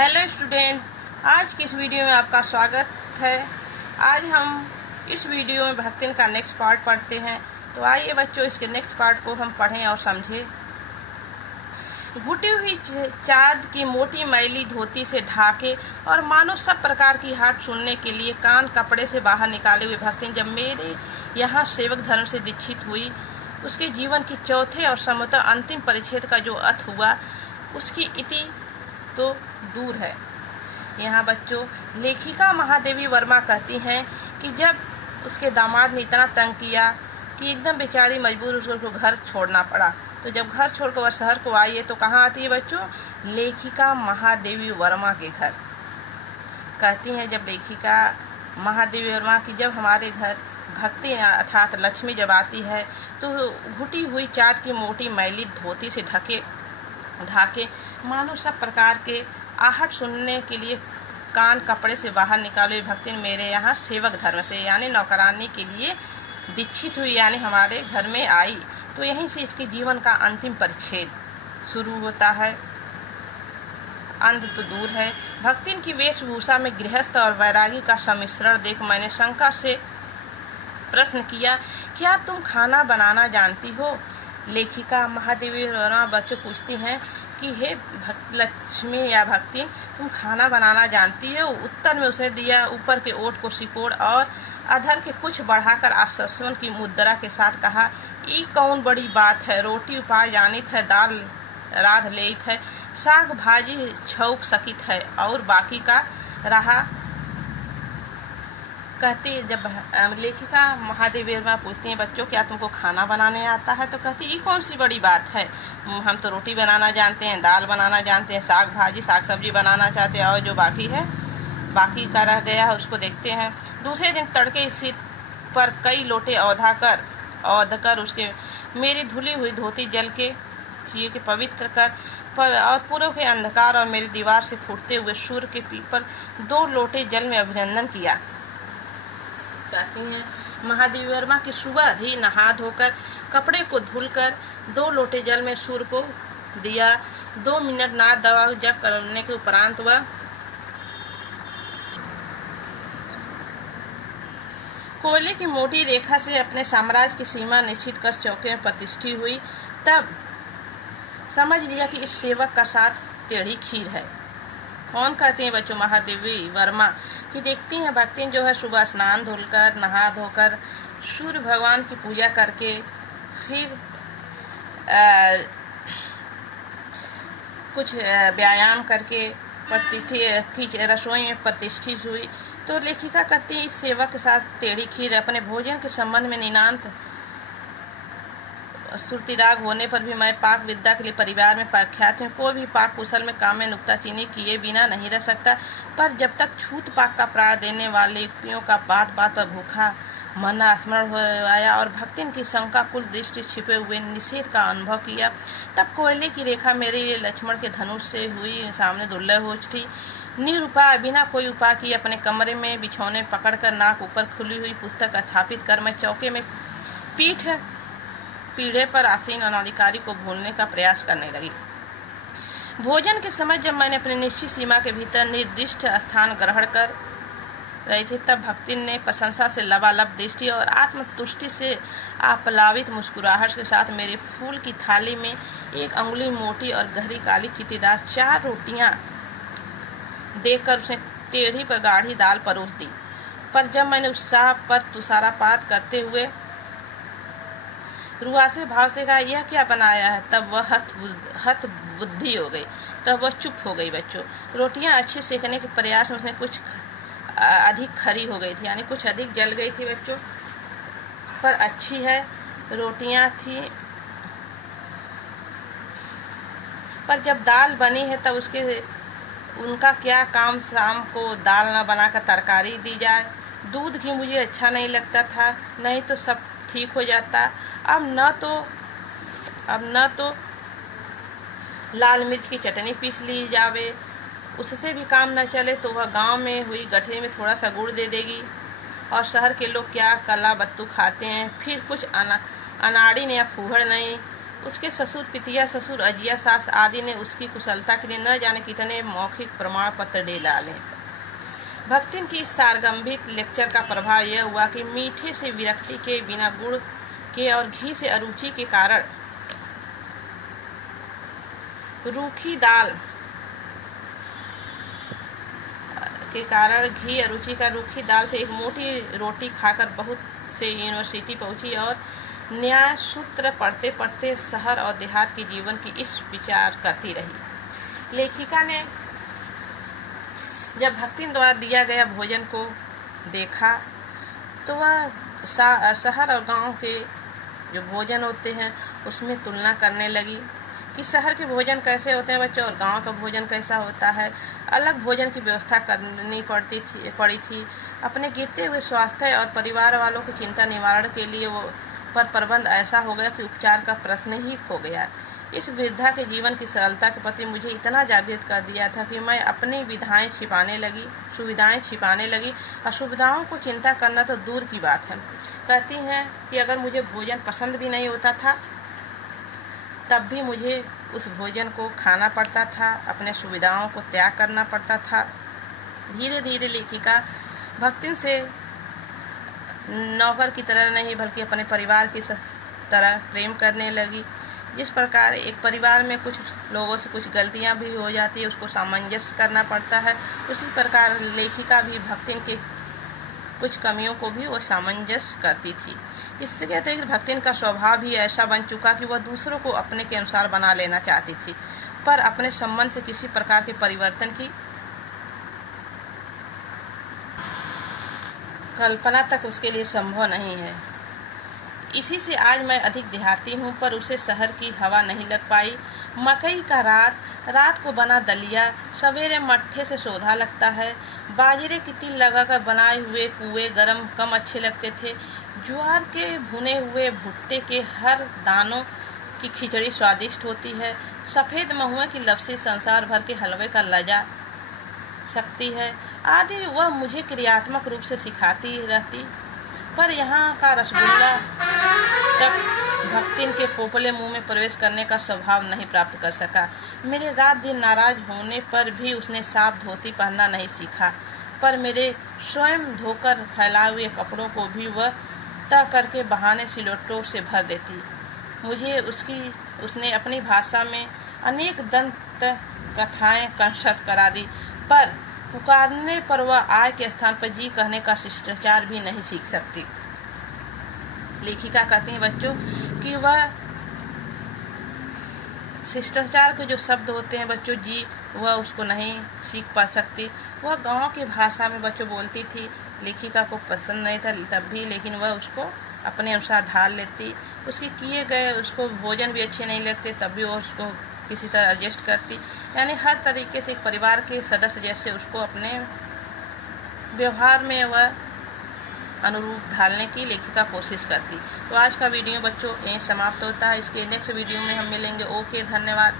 Hello student, आज की इस वीडियो में आपका स्वागत है। आज हम इस वीडियो में भक्तिन का नेक्स्ट पार्ट पढ़ते हैं। तो आइए बच्चों, इसके नेक्स्ट पार्ट को हम पढ़ें और समझें। घुटी हुई चाँद की मोटी मैली धोती से ढाके और मानो सब प्रकार की हाट सुनने के लिए कान कपड़े से बाहर निकाले हुए भक्तिन जब मेरे यहाँ सेवक धर्म से दीक्षित हुई, उसके जीवन की चौथे और संभवतः अंतिम परिच्छेद का जो अर्थ हुआ, उसकी इति तो दूर है। यहाँ बच्चों, लेखिका महादेवी वर्मा कहती हैं कि जब उसके दामाद ने इतना तंग किया कि एकदम बेचारी मजबूर उसको घर छोड़ना पड़ा। तो जब घर छोड़कर वह शहर को आई है तो कहाँ आती है बच्चों? लेखिका महादेवी वर्मा के घर। कहती हैं जब लेखिका महादेवी वर्मा की जब हमारे घर भक्ति अर्थात लक्ष्मी जब आती है तो घुटी हुई चाँद की मोटी मैली धोती से ढाके मानो सब प्रकार के आहट सुनने के लिए कान कपड़े से बाहर निकाले भक्ति मेरे यहाँ सेवक धर्म से यानी नौकरानी के लिए दीक्षित हुई, यानी हमारे घर में आई। तो यहीं से इसके जीवन का अंतिम परिच्छेद शुरू होता है। अंत तो दूर है। भक्तिन की वेशभूषा में गृहस्थ और वैरागी का सम्मिश्रण देख मैंने शंका से प्रश्न किया, क्या तुम खाना बनाना जानती हो? लेखिका महादेवी वर्मा बच्चों पूछती हैं कि हे लक्ष्मी या भक्ति, तुम खाना बनाना जानती हो? उत्तर में उसने दिया, ऊपर के ओठ को सिकोड़ और अधर के कुछ बढ़ाकर आश्वासन की मुद्रा के साथ कहा, ई कौन बड़ी बात है, रोटी उपाय जानित है, दाल राध लेत है, साग भाजी छौक सकित है और बाकी का रहा। कहती जब लेखिका महादेवी वर्मा पूछती हैं बच्चों क्या तुमको खाना बनाने आता है? तो कहती ये कौन सी बड़ी बात है, हम तो रोटी बनाना जानते हैं, दाल बनाना जानते हैं, साग भाजी साग सब्जी बनाना चाहते हैं, और जो बाकी है बाकी का रह गया है उसको देखते हैं। दूसरे दिन तड़के सिर पर कई लोटे औध कर उसके मेरी धुली हुई धोती जल के चीए के पवित्र कर और पूर्व के अंधकार और मेरी दीवार से फूटते हुए सूर्य के पीपर 2 लोटे जल में अभिनंदन किया। कहती हैं महादेवी वर्मा की सुबह ही नहा धोकर कपड़े को धुलकर 2 लोटे जल में सूर्य को दिया। 2 मिनट नाद दवा जप करने के उपरांत वह कोयले की मोटी रेखा से अपने साम्राज्य की सीमा निश्चित कर चौके में प्रतिष्ठित हुई। तब समझ लिया कि इस सेवक का साथ टेढ़ी खीर है। कौन कहते हैं बच्चों? महादेवी वर्मा की देखती हैं भक्ति जो है सुबह स्नान धुलकर नहा धोकर सूर्य भगवान की पूजा करके फिर कुछ व्यायाम करके प्रतिष्ठित रसोई में प्रतिष्ठित हुई। तो लेखिका कहती है इस सेवक के साथ टेढ़ी खीर अपने भोजन के संबंध में निनांत सुरतिराग होने पर भी मैं पाक विद्या के लिए परिवार में प्रख्यात हूँ। कोई भी पाक कुशल में काम में नुक्ताचीनी किए बिना नहीं रह सकता, पर जब तक छूत पाक का प्राण देने वाले युक्तियों का बात बात पर भूखा मन स्मरण हो आया और भक्तिन की शंका कुल दृष्टि छिपे हुए निषेध का अनुभव किया, तब कोयले की रेखा मेरे लिए लक्ष्मण के धनुष से हुई सामने दुर्लभ हो उठी। निरुपाय बिना कोई उपाय किए अपने कमरे में बिछौने पकड़कर नाक ऊपर खुली हुई पुस्तक स्थापित कर मैं चौके में पीढ़े पर आसीन अनाधिकारी को भूलने का प्रयास करने लगी। भोजन के समय जब मैंने अपनी निश्चित सीमा के भीतर निर्दिष्ट स्थान ग्रहण कर रही थी, तब भक्ति ने प्रशंसा से लबालब दृष्टि और आत्मतुष्टि से आप्लावित मुस्कुराहट के साथ मेरे फूल की थाली में 1 अंगुली मोटी और गहरी काली चित्तीदार 4 रोटियां देकर उसे टेढ़ी पर गाढ़ी दाल परोस दी। पर जब मैंने उत्साह पर तुषारापात करते हुए रुआसे भाव से कहा यह क्या बनाया है, तब वह हत बुद्धि हो गई। तब वह चुप हो गई। बच्चों, रोटियां अच्छे सेकने के प्रयास में उसने कुछ अधिक खरी हो गई थी, यानी कुछ अधिक जल गई थी बच्चों, पर अच्छी है रोटियां थी। पर जब दाल बनी है तब उनका क्या काम शाम को दाल न बनाकर तरकारी दी जाए। दूध घी मुझे अच्छा नहीं लगता था, नहीं तो सब ठीक हो जाता। अब न तो लाल मिर्च की चटनी पीस ली जावे, उससे भी काम न चले तो वह गांव में हुई गठरी में थोड़ा सा गुड़ दे देगी। और शहर के लोग क्या कला बत्तू खाते हैं, फिर कुछ अनाड़ी या फूहड़ नहीं उसके ससुर, पितिया ससुर, अजिया सास आदि ने उसकी कुशलता के लिए न जाने कितने मौखिक प्रमाण पत्र दे डाले। भक्तिन की इस सारगंभित लेक्चर का प्रभाव यह हुआ कि मीठे से विरक्ति के, बिना गुड़ के और घी से अरुचि के कारण रूखी दाल के कारण घी अरुचि का रूखी दाल से एक मोटी रोटी खाकर बहुत से यूनिवर्सिटी पहुंची और न्याय सूत्र पढ़ते पढ़ते शहर और देहात के जीवन की इस विचार करती रही। लेखिका ने जब भक्तिन द्वारा दिया गया भोजन को देखा तो वह शहर और गांव के जो भोजन होते हैं उसमें तुलना करने लगी कि शहर के भोजन कैसे होते हैं बच्चों और गांव का भोजन कैसा होता है। अलग भोजन की व्यवस्था करनी पड़ी थी। अपने गिरते हुए स्वास्थ्य और परिवार वालों की चिंता निवारण के लिए वो पर प्रबंध ऐसा हो गया कि उपचार का प्रश्न ही खो गया। इस वृद्धा के जीवन की सरलता के प्रति मुझे इतना जागृत कर दिया था कि मैं अपनी सुविधाएं छिपाने लगी। असुविधाओं को चिंता करना तो दूर की बात है। कहती हैं कि अगर मुझे भोजन पसंद भी नहीं होता था तब भी मुझे उस भोजन को खाना पड़ता था, अपने सुविधाओं को त्याग करना पड़ता था। धीरे धीरे लेखिका भक्तिन से नौकर की तरह नहीं बल्कि अपने परिवार की तरह प्रेम करने लगी। जिस प्रकार एक परिवार में कुछ लोगों से कुछ गलतियां भी हो जाती है, उसको सामंजस्य करना पड़ता है, उसी प्रकार लेखिका भी भक्तिन के कुछ कमियों को भी वो सामंजस्य करती थी। इससे अतिरिक्त भक्तिन का स्वभाव भी ऐसा बन चुका कि वह दूसरों को अपने के अनुसार बना लेना चाहती थी, पर अपने संबंध से किसी प्रकार के परिवर्तन की कल्पना तक उसके लिए संभव नहीं है। इसी से आज मैं अधिक देहाती हूँ, पर उसे शहर की हवा नहीं लग पाई। मकई का रात को बना दलिया सवेरे मट्ठे से सोधा लगता है। बाजरे की तिल लगाकर बनाए हुए पुए गरम कम अच्छे लगते थे। ज्वार के भुने हुए भुट्टे के हर दानों की खिचड़ी स्वादिष्ट होती है। सफ़ेद महुए की लपसी संसार भर के हलवे का लजा सकती है आदि वह मुझे क्रियात्मक रूप से सिखाती रहती, पर यहाँ का रसगुल्ला तक भक्तिन के पोपले मुंह में प्रवेश करने का स्वभाव नहीं प्राप्त कर सका। मेरे रात दिन नाराज होने पर भी उसने साफ धोती पहनना नहीं सीखा, पर मेरे स्वयं धोकर फैलाए हुए कपड़ों को भी वह तह करके बहाने सिलोटों से भर देती। मुझे उसने अपनी भाषा में अनेक दंत कथाएं कंठस्थ करा दी, पर पुकारने पर वह आय के स्थान पर जी कहने का शिष्टाचार भी नहीं सीख सकती। लेखिका कहती हैं बच्चों कि वह शिष्टाचार के जो शब्द होते हैं बच्चों जी वह उसको नहीं सीख पा सकती। वह गांव की भाषा में बच्चों बोलती थी, लेखिका को पसंद नहीं था तब भी, लेकिन वह उसको अपने अनुसार ढाल लेती। उसके किए गए उसको भोजन भी अच्छे नहीं लगते तब भी वो उसको किसी तरह एडजस्ट करती। यानी हर तरीके से एक परिवार के सदस्य जैसे उसको अपने व्यवहार में वह अनुरूप ढालने की लेखिका कोशिश करती। तो आज का वीडियो बच्चों यहीं समाप्त होता है। इसके नेक्स्ट वीडियो में हम मिलेंगे। ओके, धन्यवाद।